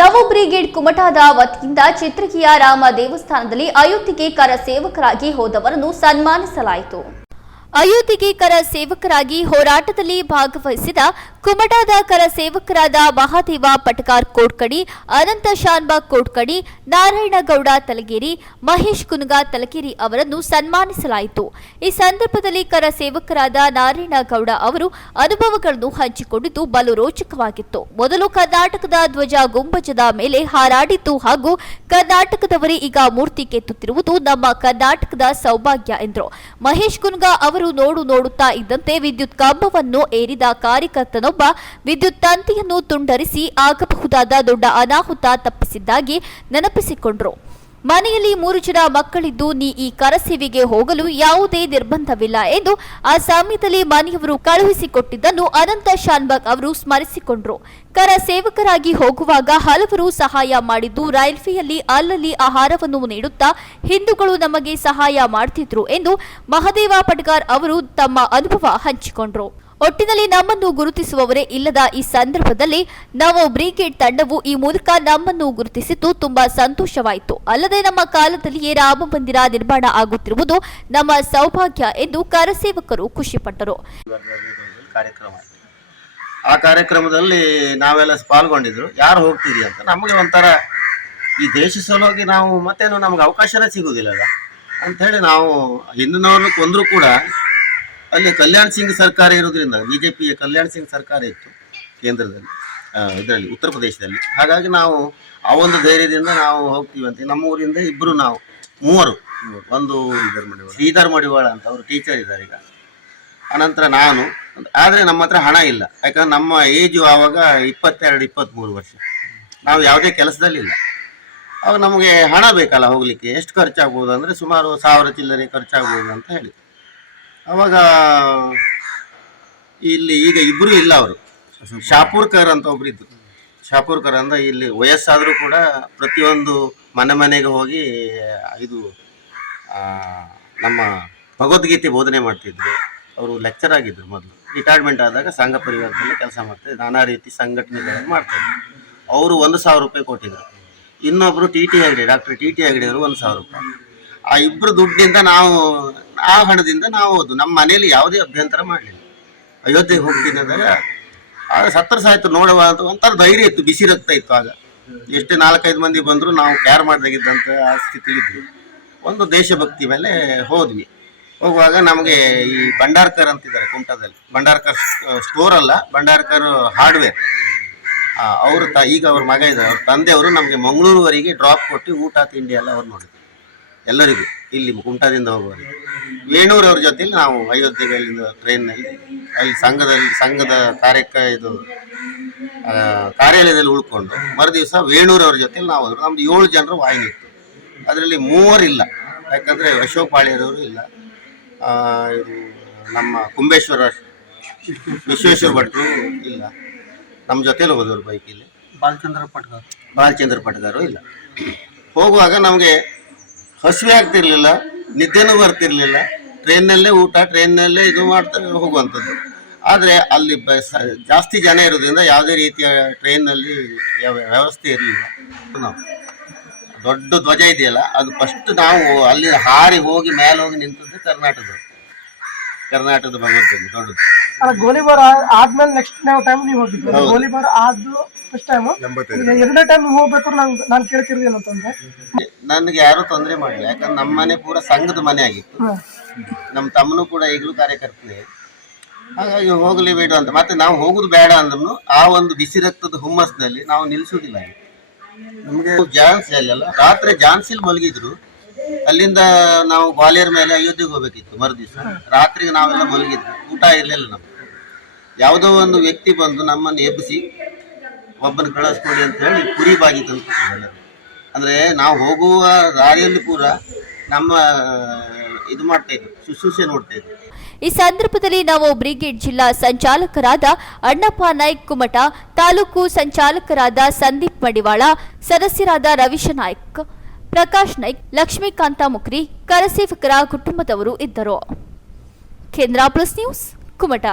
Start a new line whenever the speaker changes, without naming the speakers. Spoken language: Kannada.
ನವ ಬ್ರಿಗೇಡ್ ಕುಮಟಾದ ವತಿಯಿಂದ ಚಿತ್ರಕಿಯ ರಾಮ ದೇವಸ್ಥಾನದಲ್ಲಿ ಅಯೋಧ್ಯೆಗೆ ಕರ ಸೇವಕರಾಗಿ ಹೋದವರನ್ನು ಸನ್ಮಾನಿಸಲಾಯಿತು. ಅಯೋಧ್ಯೆಗೆ ಕರ ಸೇವಕರಾಗಿ ಹೋರಾಟದಲ್ಲಿ ಭಾಗವಹಿಸಿದ ಕುಮಟಾದ ಕರ ಸೇವಕರಾದ ಮಹಾದೇವ ಪಟಕಾರ್ ಕೋಟ್ಕಡಿ ಅನಂತ ಶಾನ್ಬಾಗ್ ಕೋಟ್ಕಡಿ ನಾರಾಯಣಗೌಡ ತಲಗೇರಿ, ಮಹೇಶ್ ಕುನ್ಗಾ ತಲಗೇರಿ ಅವರನ್ನು ಸನ್ಮಾನಿಸಲಾಯಿತು. ಈ ಸಂದರ್ಭದಲ್ಲಿ ಕರ ಸೇವಕರಾದ ನಾರಾಯಣಗೌಡ ಅವರು ಅನುಭವಗಳನ್ನು ಹಂಚಿಕೊಂಡಿದ್ದು ಬಲು ರೋಚಕವಾಗಿತ್ತು ಮೊದಲು ಕರ್ನಾಟಕದ ಧ್ವಜ ಗುಂಬಜದ ಮೇಲೆ ಹಾರಾಡಿತ್ತು ಹಾಗೂ ಕರ್ನಾಟಕದವರೇ ಈಗ ಮೂರ್ತಿ ಕೆತ್ತುತ್ತಿರುವುದು ನಮ್ಮ ಕರ್ನಾಟಕದ ಸೌಭಾಗ್ಯ ಎಂದರು. ಮಹೇಶ್ ಕುನ್ಗಾ ನೋಡು ನೋಡುತ್ತಾ ಇದ್ದಂತೆ ವಿದ್ಯುತ್ ಕಂಬವನ್ನು ಏರಿದ ಕಾರ್ಯಕರ್ತನೊಬ್ಬ ವಿದ್ಯುತ್ ತಂತಿಯನ್ನು ತುಂಡರಿಸಿ ಆಗಬಹುದಾದ ದೊಡ್ಡ ಅನಾಹುತ ತಪ್ಪಿಸಿದ್ದಾಗಿ ನೆನಪಿಸಿಕೊಂಡರು. ಮನೆಯಲ್ಲಿ ಮೂರು ಜನ ಮಕ್ಕಳಿದ್ದು ನೀ ಈ ಕರಸೇವೆಗೆ ಹೋಗಲು ಯಾವುದೇ ನಿರ್ಬಂಧವಿಲ್ಲ ಎಂದು ಆ ಸಮಯದಲ್ಲಿ ಮನೆಯವರು ಕಳುಹಿಸಿಕೊಟ್ಟಿದ್ದನ್ನು ಅನಂತ ಶಾನ್ಬಾಗ್ ಅವರು ಸ್ಮರಿಸಿಕೊಂಡರು. ಕರ ಸೇವಕರಾಗಿ ಹೋಗುವಾಗ ಹಲವರು ಸಹಾಯ ಮಾಡಿದ್ದು ರೈಲ್ವೆಯಲ್ಲಿ ಅಲ್ಲಲ್ಲಿ ಆಹಾರವನ್ನು ನೀಡುತ್ತಾ ಹಿಂದೂಗಳು ನಮಗೆ ಸಹಾಯ ಮಾಡ್ತಿದ್ರು ಎಂದು ಮಹದೇವ ಪಟ್ಗಾರ್ ಅವರು ತಮ್ಮ ಅನುಭವ ಹಂಚಿಕೊಂಡರು. ಒಟ್ಟಿನಲ್ಲಿ ನಮ್ಮನ್ನು ಗುರುತಿಸುವವರೇ ಇಲ್ಲದ ಈ ಸಂದರ್ಭದಲ್ಲಿ ನಾವು ಬ್ರಿಗೇಡ್ ತಂಡವು ಈ ಮೂಲಕ ನಮ್ಮನ್ನು ಗುರುತಿಸಿದ್ದು ತುಂಬಾ ಸಂತೋಷವಾಯಿತು. ಅಲ್ಲದೆ ನಮ್ಮ ಕಾಲದಲ್ಲಿಯೇ ರಾಮ ಮಂದಿರ ನಿರ್ಮಾಣ ಆಗುತ್ತಿರುವುದು ನಮ್ಮ ಸೌಭಾಗ್ಯ ಎಂದು ಕರಸೇವಕರು ಖುಷಿಪಟ್ಟರು.
ಆ ಕಾರ್ಯಕ್ರಮದಲ್ಲಿ ನಾವೆಲ್ಲ ಪಾಲ್ಗೊಂಡಿದ್ರು. ಯಾರು ಹೋಗ್ತೀರಿ ಅಂತ ನಮಗೆ ಒಂಥರ ಈ ದೇಶ ಸಲುವಾಗಿ ನಾವು ಮತ್ತೇನು ನಮ್ಗೆ ಅವಕಾಶನೇ ಸಿಗುವುದಿಲ್ಲ ಅಂತ ಹೇಳಿ ನಾವು ಹಿಂದಿನವ್ರನ್ನ ಕೊಂದರೂ ಕೂಡ ಅಲ್ಲಿ ಕಲ್ಯಾಣ್ ಸಿಂಗ್ ಸರ್ಕಾರ ಇರೋದ್ರಿಂದ, ಬಿಜೆಪಿಯ ಕಲ್ಯಾಣ್ ಸಿಂಗ್ ಸರ್ಕಾರ ಇತ್ತು ಕೇಂದ್ರದಲ್ಲಿ ಇದರಲ್ಲಿ, ಉತ್ತರ ಪ್ರದೇಶದಲ್ಲಿ. ಹಾಗಾಗಿ ನಾವು ಆ ಒಂದು ಧೈರ್ಯದಿಂದ ನಾವು ಹೋಗ್ತೀವಿ ಅಂತ. ನಮ್ಮ ಊರಿಂದ ಇಬ್ಬರು ನಾವು, ಮೂವರು. ಒಂದು ಶ್ರೀಧರ್ ಮಡಿವಾಳ ಅಂತ ಅವರು ಟೀಚರ್ ಇದ್ದಾರೆ ಈಗ. ಅನಂತರ ನಾನು. ಆದರೆ ನಮ್ಮ ಹತ್ರ ಹಣ ಇಲ್ಲ. ಯಾಕಂದ್ರೆ ನಮ್ಮ ಏಜು ಆವಾಗ ಇಪ್ಪತ್ತೆರಡು ಇಪ್ಪತ್ತ್ಮೂರು ವರ್ಷ. ನಾವು ಯಾವುದೇ ಕೆಲಸದಲ್ಲಿಲ್ಲ ಅವಾಗ ನಮಗೆ ಹಣ ಬೇಕಲ್ಲ ಹೋಗಲಿಕ್ಕೆ. ಎಷ್ಟು ಖರ್ಚಾಗ್ಬೋದು ಅಂದರೆ ಸುಮಾರು ಸಾವಿರ ಚಿಲ್ಲರೆ ಖರ್ಚಾಗ್ಬೋದು ಅಂತ ಹೇಳಿ. ಅವಾಗ ಇಲ್ಲಿ ಈಗ ಇಬ್ಬರು ಇಲ್ಲ ಅವರು. ಶಾಪೂರ್ಕರ್ ಅಂತ ಒಬ್ರು ಇದ್ರು. ಶಾಪೂರ್ಕರ್ ಅಂದ್ರೆ ಇಲ್ಲಿ ವಯಸ್ಸಾದರೂ ಕೂಡ ಪ್ರತಿಯೊಂದು ಮನೆ ಮನೆಗೆ ಹೋಗಿ, ಇದು ನಮ್ಮ ಭಗವದ್ಗೀತೆ ಬೋಧನೆ ಮಾಡ್ತಿದ್ರು. ಅವರು ಲೆಕ್ಚರ್ ಆಗಿದ್ರು ಮೊದಲು. ರಿಟೈರ್ಮೆಂಟ್ ಆದಾಗ ಸಂಘ ಪರಿವಾರದಲ್ಲಿ ಕೆಲಸ ಮಾಡ್ತಾರೆ ನಾನಾ ರೀತಿ ಸಂಘಟನೆಗಳನ್ನು ಮಾಡ್ತಾರೆ ಅವರು ಒಂದು ಸಾವಿರ ರೂಪಾಯಿ ಕೊಟ್ಟಿದ್ರು. ಇನ್ನೊಬ್ರು T T Hegde, doctor T T Hegde ಒಂದು ಸಾವಿರ ರೂಪಾಯಿ. ಆ ಇಬ್ಬರು ದುಡ್ಡಿಂದ ನಾವು ಆ ಹಣದಿಂದ ನಾವು ಹೋದ್ವು ನಮ್ಮ ಮನೆಯಲ್ಲಿ ಯಾವುದೇ ಅಭ್ಯಂತರ ಮಾಡಲಿಲ್ಲ. ಅಯೋಧ್ಯೆಗೆ ಹೋಗ್ತೀನಿ ಆಗ ಸತ್ತರ ಸಾಯ್ತು ನೋಡುವ ಒಂಥರ ಧೈರ್ಯ ಇತ್ತು, ಬಿಸಿ ರಕ್ತ ಇತ್ತು ಆಗ. ಎಷ್ಟೇ ನಾಲ್ಕೈದು ಮಂದಿ ಬಂದ್ರು ನಾವು ಕ್ಯಾರ್ ಮಾಡ್ದಾಗಿದ್ದಂತ ಆ ಸ್ಥಿತಿಲಿದ್ವಿ ಒಂದು ದೇಶಭಕ್ತಿ ಮೇಲೆ ಹೋದ್ವಿ. ಹೋಗುವಾಗ ನಮಗೆ ಈ ಭಂಡಾರ್ಕರ್ ಅಂತಿದ್ದಾರೆ ಕುಮಟದಲ್ಲಿ. ಭಂಡಾರ್ಕರ್ ಸ್ಟೋರ್ ಅಲ್ಲ, ಭಂಡಾರ್ಕರ್ ಹಾರ್ಡ್ವೇರ್. ಅವರು ತ, ಈಗ ಅವ್ರ ಮಗ ಇದ್ದಾರೆ. ಅವ್ರ ತಂದೆಯವರು ನಮಗೆ ಮಂಗಳೂರುವರೆಗೆ ಡ್ರಾಪ್ ಕೊಟ್ಟು ಊಟ, ತಿಂಡಿ ಎಲ್ಲ ಅವ್ರು ನೋಡಿದ್ರು. ಎಲ್ಲರಿಗೂ, ಇಲ್ಲಿ ಕುಮಟಾದಿಂದ ಹೋಗುವವರಿಗೆ. ವೇಣೂರ್ ಅವ್ರ ಜೊತೆಲಿ ನಾವು ಅಯೋಧ್ಯೆಗೆ ಅಲ್ಲಿಂದ ಟ್ರೈನ್ನಲ್ಲಿ ಅಲ್ಲಿ ಸಂಘದಲ್ಲಿ ಸಂಘದ ಕಾರ್ಯಕ್ಕ ಇದು ಕಾರ್ಯಾಲಯದಲ್ಲಿ ಉಳ್ಕೊಂಡು ಮರುದಿವಸ ವೇಣೂರವ್ರ ಜೊತೆಲಿ ನಾವು ಹೋದ್ರು. ನಮ್ದು ಏಳು ಜನರು ವಾಹಿನಿ ಇತ್ತು. ಅದರಲ್ಲಿ ಮೂವರಿಲ್ಲ ಇಲ್ಲ. ಯಾಕಂದ್ರೆ ಅಶೋಕ್ ಪಾಳ್ಯರವರು ಇಲ್ಲ. ನಮ್ಮ ಕುಂಬೇಶ್ವರ ವಿಶ್ವೇಶ್ವರ ಭಟ್ರು ಇಲ್ಲ. ನಮ್ಮ ಜೊತೆಲಿ ಹೋದವರು ಬೈಕಲ್ಲಿ.
ಬಾಲಚಂದ್ರ ಪಟ್ಕರ್.
ಬಾಲಚಂದ್ರ ಪಟ್ಗಾರು ಇಲ್ಲ. ಹೋಗುವಾಗ ನಮಗೆ ಹಸಿವೆ ಆಗ್ತಿರ್ಲಿಲ್ಲ. ನಿದ್ದೆನೂ ಬರ್ತಿರ್ಲಿಲ್ಲ. ಟ್ರೈನ್ನಲ್ಲೇ ಊಟ, ಟ್ರೈನ್ನಲ್ಲೇ ಇದು ಮಾಡ್ತಾ ಹೋಗುವಂಥದ್ದು. ಆದರೆ ಅಲ್ಲಿ ಬ ಸ- ಜಾಸ್ತಿ ಜನ ಇರೋದ್ರಿಂದ ಯಾವುದೇ ರೀತಿಯ ಟ್ರೈನ್ನಲ್ಲಿ ಯಾವ- ವ್ಯವಸ್ಥೆ ಇರಲಿಲ್ಲ. ದೊಡ್ಡ ಧ್ವಜ ಇದೆಯಲ್ಲ, ಅದು ಫಸ್ಟ್ ನಾವು ಅಲ್ಲಿ ಹಾರಿ ಹೋಗಿ ಮೇಲೆ ಹೋಗಿ ನಿಂತದ್ದು ಕರ್ನಾಟಕದ ಕರ್ನಾಟಕದ ಭಗವಂತ ದೊಡ್ಡದು.
ಅಲ್ಲ ಗೋಲಿಬಾರ್ ಆದ್ಮೇಲೆ ನೆಕ್ಸ್ಟ್ ನಾವು ಟೈಮ್ ನೀವು ಹೋಗಿದ್ವಿ. ಗೋಲಿಬಾರ್ ಆದ್ದು ಫಸ್ಟ್ ಟೈಮ್ ಎರಡನೇ ಟೈಮ್ ಹೋಗ್ಬೇಕಾದ್ರೆ ನಾನು ಏನಂತಂದ್ರೆ
ನನಗೆ ಯಾರು ತೊಂದರೆ ಮಾಡಿಲ್ಲ ಯಾಕಂದ್ರೆ ನಮ್ಮ ಮನೆ ಪೂರ ಸಂಘದ ಮನೆ ಆಗಿತ್ತು. ನಮ್ಮ ತಮ್ಮನೂ ಕೂಡ ಈಗಲೂ ಕಾರ್ಯಕರ್ತನೇ. ಹಾಗಾಗಿ ಹೋಗಲಿ ಬೇಡ ಅಂತ. ಮತ್ತೆ ನಾವು ಹೋಗುದು ಬೇಡ ಅಂದ್ರೂ ಆ ಒಂದು ಬಿಸಿ ರಕ್ತದ ಹುಮ್ಮಸ್ನಲ್ಲಿ ನಾವು ನಿಲ್ಸುದಿಲ್ಲ. ನಮಗೆ ಜಾನ್ಸಿ ಅಲ್ಲ ರಾತ್ರಿ ಜಾನ್ಸಿಲ್ ಮಲಗಿದ್ರು. ಅಲ್ಲಿಂದ ನಾವು ಗ್ವಾಲಿಯರ್ ಮೇಲೆ ಅಯೋಧ್ಯೆಗೆ ಹೋಗ್ಬೇಕಿತ್ತು ಮರುದಿವಸ. ರಾತ್ರಿಗೆ ನಾವೆಲ್ಲ ಮಲಗಿದ್ವಿ. ಊಟ ಇರಲಿಲ್ಲ ನಮ್ಗೆ. ಯಾವುದೋ ಒಂದು ವ್ಯಕ್ತಿ ಬಂದು ನಮ್ಮನ್ನು ಎಬ್ಬಿಸಿ ಒಬ್ಬನ ಕಳಿಸ್ಕೊಡಿ ಅಂತ ಹೇಳಿ ಕುರಿ ಬಾಗಿ ತಂದು ಅಂದ್ರೆ ನಾವು ಹೋಗುವ ದಾರಿಯಲ್ಲಿ ಪೂರ ನಮ್ಮ ಇದು ಮಾಡ್ತಾ ಇದ್ವಿ, ಶುಶ್ರೂಷೆ ನೋಡ್ತಾ ಇದ್ವಿ.
ಈ ಸಂದರ್ಭದಲ್ಲಿ ನಾವು ಬ್ರಿಗೇಡ್ ಜಿಲ್ಲಾ ಸಂಚಾಲಕರಾದ ಅಣ್ಣಪ್ಪ ನಾಯ್ಕ್ ಕುಮಟ ತಾಲೂಕು ಸಂಚಾಲಕರಾದ ಸಂದೀಪ್ ಮಡಿವಾಳ, ಸದಸ್ಯರಾದ ರವೀಶ ನಾಯ್ಕ್, ಪ್ರಕಾಶ್ ನಾಯ್ಕ, ಲಕ್ಷ್ಮೀಕಾಂತ ಮುಕ್ರಿ, ಕರಸೇವಕರ ಕುಟುಂಬದವರು ಇದ್ದರು. ಕೇಂದ್ರ ಪ್ಲಸ್ ನ್ಯೂಸ್ ಕುಮಟ